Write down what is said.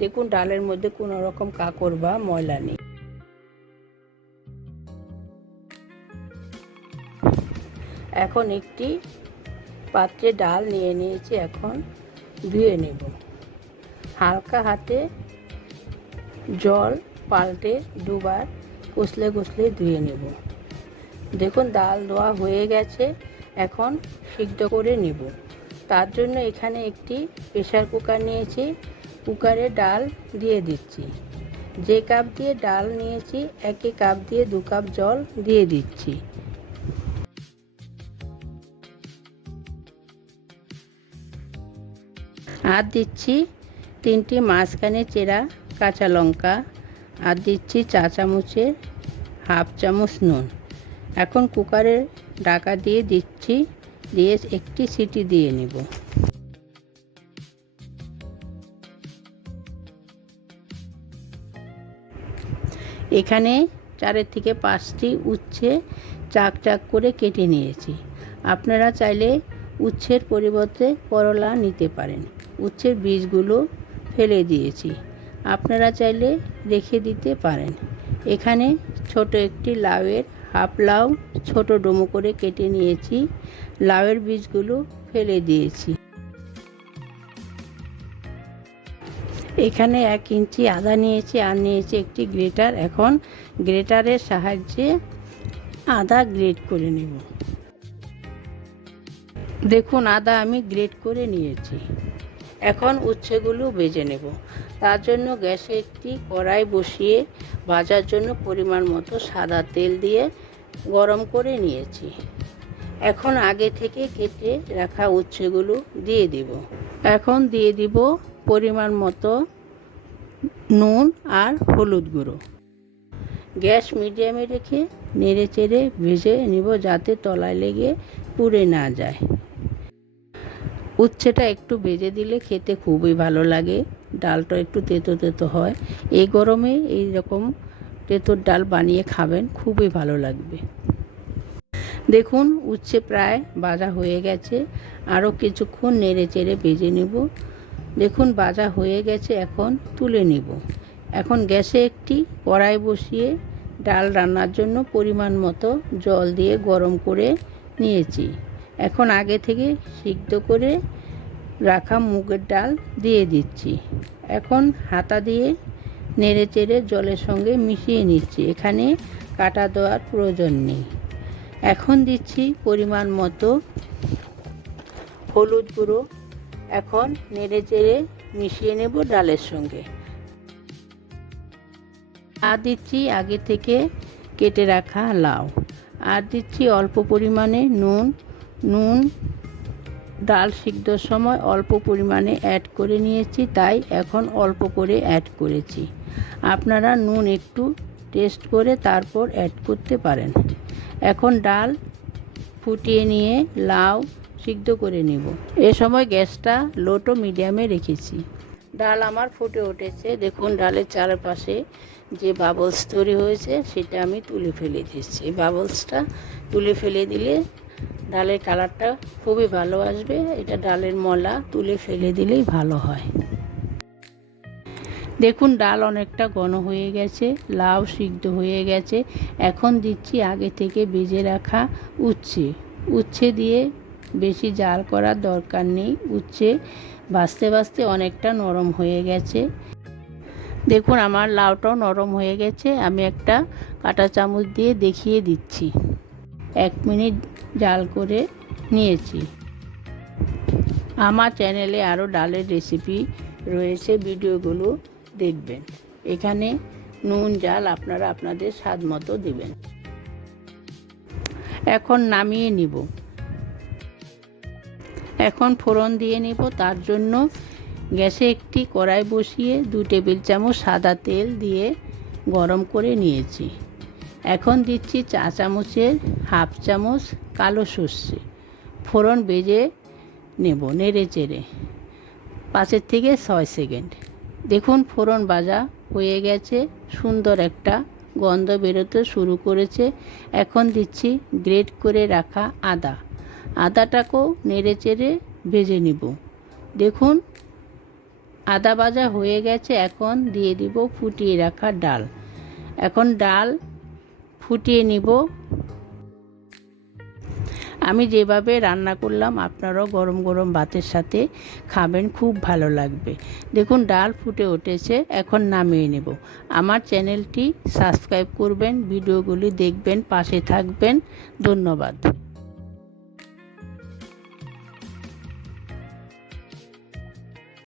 দেখুন ডালের মধ্যে কোনো রকম কাঁকড় বা ময়লা নেই। এখন একটি পাত্রে ডাল নিয়ে নিয়েছি, এখন ধুয়ে নেব। হালকা হাতে জল পাল্টে দুবার কষলে কষলে ধুয়ে নেব। দেখুন ডাল ধোয়া হয়ে গেছে, এখন সিদ্ধ করে নেব। তার জন্য এখানে একটি প্রেসার কুকার নিয়েছি, কুকারে ডাল দিয়ে দিচ্ছি। যে কাপ দিয়ে ডাল নিয়েছি একই কাপ দিয়ে 2 কাপ জল দিয়ে দিচ্ছি। আর দিচ্ছি 3টি মাঝখানে চেরা কাঁচা লঙ্কা, আর দিচ্ছি চা চামচের হাফ চামচ নুন। এখন কুকারের ঢাকা দিয়ে দিচ্ছি, দিয়ে একটি সিটি দিয়ে নেব। এখানে 4 থেকে 5টি উচ্ছে চাক চাক করে কেটে নিয়েছি। আপনারা চাইলে উচ্ছের পরিবর্তে করলা নিতে পারেন। উচ্ছের বীজগুলো ফেলে দিয়েছি, আপনারা চাইলে রেখে দিতে পারেন। এখানে ছোট একটি লাউয়ের হাফ লাউ ছোট ডুমো করে কেটে নিয়েছি, লাউয়ের বীজগুলো ফেলে দিয়েছি। এখানে 1 ইঞ্চি আদা নিয়েছি, আর নিয়েছি একটি গ্রেটার। এখন গ্রেটারের সাহায্যে আদা গ্রেট করে নেব। দেখুন আদা আমি গ্রেট করে নিয়েছি। এখন উচ্ছেগুলো ভেজে নেব। তার জন্য গ্যাসে একটি কড়াই বসিয়ে ভাজার জন্য পরিমাণ মতো সাদা তেল দিয়ে গরম করে নিয়েছি। এখন আগে থেকে কেটে রাখা উচ্ছেগুলো দিয়ে দিব। এখন দিয়ে দিব পরিমাণ মতো নুন আর হলুদ গুঁড়ো। গ্যাস মিডিয়ামে রেখে নেড়ে চেড়ে ভেজে নিব, যাতে তলায় লেগে পুড়ে না যায়। উচ্ছেটা একটু ভেজে দিলে খেতে খুবই ভালো লাগে, ডালটা একটু তেতো তেতো হয়। এই গরমে এই রকম তেঁতুর ডাল বানিয়ে খাবেন, খুবই ভালো লাগবে। দেখুন উচ্ছে প্রায় ভাজা হয়ে গেছে, আরও কিছুক্ষণ নেড়ে চেড়ে ভেজে নেব। দেখুন ভাজা হয়ে গেছে, এখন তুলে নেব। এখন গ্যাসে একটি কড়াই বসিয়ে ডাল রান্নার জন্য পরিমাণ মতো জল দিয়ে গরম করে নিয়েছি। এখন আগে থেকে সিদ্ধ করে রাখা মুগের ডাল দিয়ে দিচ্ছি। এখন হাতা দিয়ে নেড়ে চেড়ে জলের সঙ্গে মিশিয়ে নিচ্ছি, এখানে কাটা দেওয়ার প্রয়োজন নেই। এখন দিচ্ছি পরিমাণ মতো হলুদ গুঁড়ো। এখন নেড়ে চেড়ে মিশিয়ে নেব ডালের সঙ্গে। আর দিচ্ছি আগে থেকে কেটে রাখা লাউ, আর দিচ্ছি অল্প পরিমাণে নুন। ডাল সিদ্ধর সময় অল্প পরিমাণে অ্যাড করে নিয়েছি, তাই এখন অল্প করে অ্যাড করেছি। আপনারা নুন একটু টেস্ট করে তারপর অ্যাড করতে পারেন। এখন ডাল ফুটিয়ে নিয়ে লাউ সিদ্ধ করে নেব। এ সময় গ্যাসটা লো টু মিডিয়ামে রেখেছি। ডাল আমার ফুটে উঠেছে, দেখুন ডালের চারপাশে যে বাবলস তৈরি হয়েছে সেটা আমি তুলে ফেলে দিচ্ছি। এই বাবলসটা তুলে ফেলে দিলে ডালের কালারটা খুবই ভালো আসবে। এটা ডালের মলা, তুলে ফেলে দিলেই ভালো হয়। দেখুন ডাল অনেকটা ঘন হয়ে গেছে, লাউ সিদ্ধ হয়ে গেছে। এখন দিচ্ছি আগে থেকে ভেজে রাখা উচ্ছে দিয়ে বেশি জাল করার দরকার নেই। উচ্ছে ভাজতে ভাজতে অনেকটা নরম হয়ে গেছে। দেখুন আমার লাউটাও নরম হয়ে গেছে, আমি একটা কাঁটা চামচ দিয়ে দেখিয়ে দিচ্ছি। 1 মিনিট জাল করে নিয়েছি। আমার চ্যানেলে আরও ডালের রেসিপি রয়েছে, ভিডিওগুলো দেখবেন। এখানে নুন ঝাল আপনারা আপনাদের স্বাদ মতো দেবেন। এখন নামিয়ে নিব। এখন ফোড়ন দিয়ে নেব। তার জন্য গ্যাসে একটি কড়াই বসিয়ে 2 টেবিল চামচ সাদা তেল দিয়ে গরম করে নিয়েছি। এখন দিচ্ছি চা চামচের হাফ চামচ কালো সর্ষে। ফোড়ন ভেজে নেব নেড়ে চেড়ে 5 থেকে 6 সেকেন্ড। দেখুন ফোড়ন ভাজা হয়ে গেছে, সুন্দর একটা গন্ধ বেরোতে শুরু করেছে। এখন দিচ্ছি গ্রেট করে রাখা আদাটাকেও নেড়ে চেড়ে ভেজে নিব। দেখুন আদা ভাজা হয়ে গেছে, এখন দিয়ে দিব ফুটিয়ে রাখা ডাল। এখন ডাল ফুটিয়ে নিব। আমি যেভাবে রান্না করলাম আপনারাও গরম গরম ভাতের সাথে খাবেন, খুব ভালো লাগবে। দেখুন ডাল ফুটে উঠেছে, এখন নামিয়ে নেব। আমার চ্যানেলটি সাবস্ক্রাইব করবেন, ভিডিওগুলি দেখবেন, পাশে থাকবেন। ধন্যবাদ।